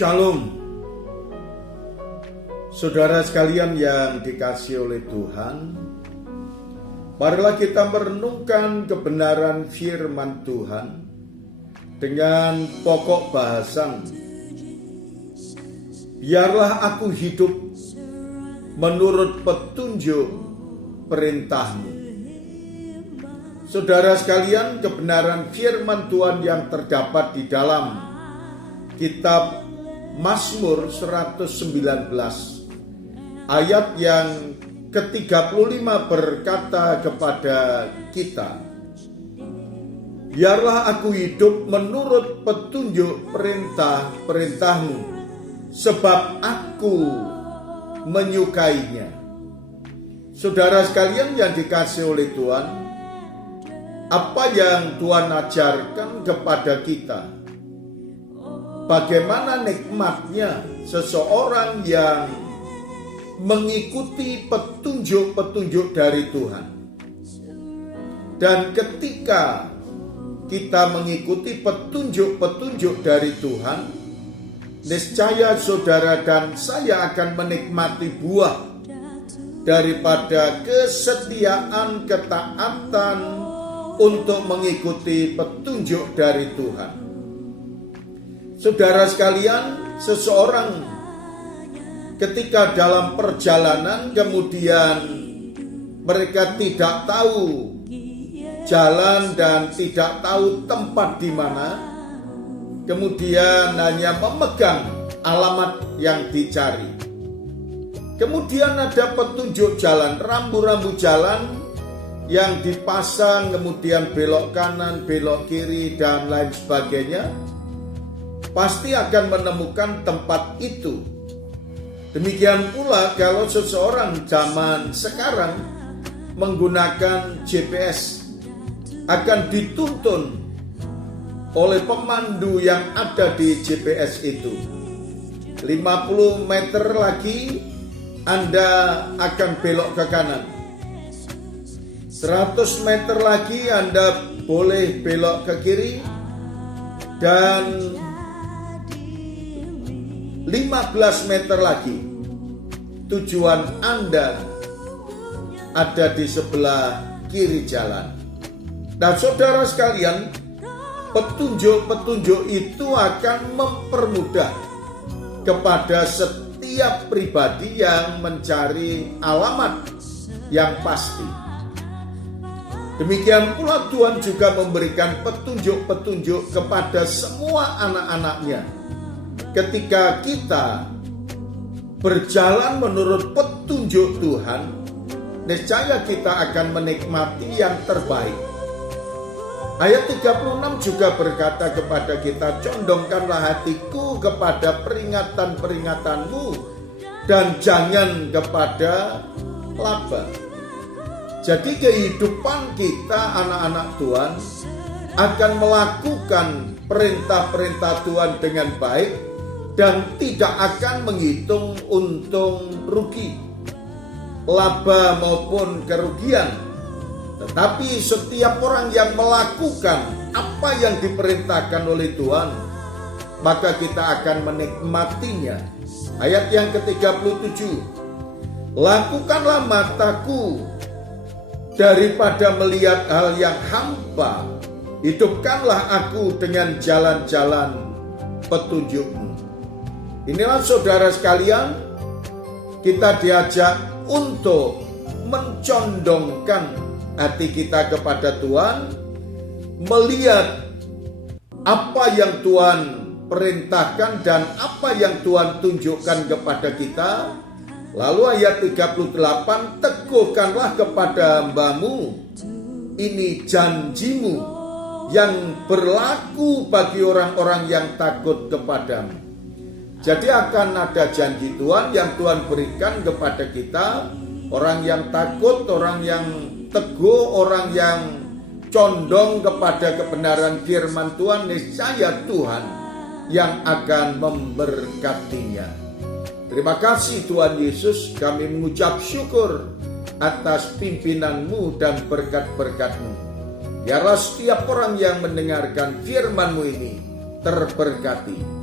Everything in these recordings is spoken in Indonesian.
Shalom. Saudara sekalian yang dikasihi oleh Tuhan, marilah kita merenungkan kebenaran firman Tuhan dengan pokok bahasan, biarlah aku hidup menurut petunjuk perintah-Mu. Saudara sekalian, kebenaran firman Tuhan yang terdapat di dalam kitab Mazmur 119 ayat yang ke-35 berkata kepada kita, biarlah aku hidup menurut petunjuk perintah-perintah-Mu, sebab aku menyukainya. Saudara sekalian yang dikasihi oleh Tuhan, apa yang Tuhan ajarkan kepada kita, bagaimana nikmatnya seseorang yang mengikuti petunjuk-petunjuk dari Tuhan. Dan ketika kita mengikuti petunjuk-petunjuk dari Tuhan, niscaya saudara dan saya akan menikmati buah daripada kesetiaan, ketaatan untuk mengikuti petunjuk dari Tuhan. Saudara sekalian, seseorang ketika dalam perjalanan kemudian mereka tidak tahu jalan dan tidak tahu tempat di mana, kemudian hanya memegang alamat yang dicari. Kemudian ada petunjuk jalan, rambu-rambu jalan yang dipasang, kemudian belok kanan, belok kiri dan lain sebagainya. Pasti akan menemukan tempat itu. Demikian pula kalau seseorang zaman sekarang menggunakan GPS, akan dituntun oleh pemandu yang ada di GPS itu. 50 meter lagi Anda akan belok ke kanan. 100 meter lagi Anda boleh belok ke kiri. Dan 15 meter lagi tujuan Anda ada di sebelah kiri jalan. Nah, saudara sekalian, petunjuk-petunjuk itu akan mempermudah kepada setiap pribadi yang mencari alamat yang pasti. Demikian pula Tuhan juga memberikan petunjuk-petunjuk kepada semua anak-anaknya. Ketika kita berjalan menurut petunjuk Tuhan, niscaya kita akan menikmati yang terbaik. Ayat 36 juga berkata kepada kita, condongkanlah hatiku kepada peringatan-peringatanmu dan jangan kepada laba. Jadi kehidupan kita anak-anak Tuhan akan melakukan perintah-perintah Tuhan dengan baik dan tidak akan menghitung untung rugi, laba maupun kerugian. Tetapi setiap orang yang melakukan apa yang diperintahkan oleh Tuhan, maka kita akan menikmatinya. Ayat yang ke-37, lakukanlah mataku daripada melihat hal yang hampa, hidupkanlah aku dengan jalan-jalan petunjuk-Mu. Inilah saudara sekalian, kita diajak untuk mencondongkan hati kita kepada Tuhan, melihat apa yang Tuhan perintahkan dan apa yang Tuhan tunjukkan kepada kita. Lalu ayat 38, teguhkanlah kepada hamba-Mu ini janji-Mu yang berlaku bagi orang-orang yang takut kepadamu. Jadi akan ada janji Tuhan yang Tuhan berikan kepada kita, orang yang takut, orang yang teguh, orang yang condong kepada kebenaran firman Tuhan, niscaya Tuhan yang akan memberkatinya. Terima kasih Tuhan Yesus, kami mengucap syukur atas pimpinan-Mu dan berkat-berkat-Mu. Biarlah setiap orang yang mendengarkan firman-Mu ini terberkati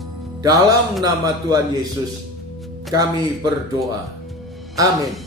Dalam nama Tuhan Yesus kami berdoa. Amin.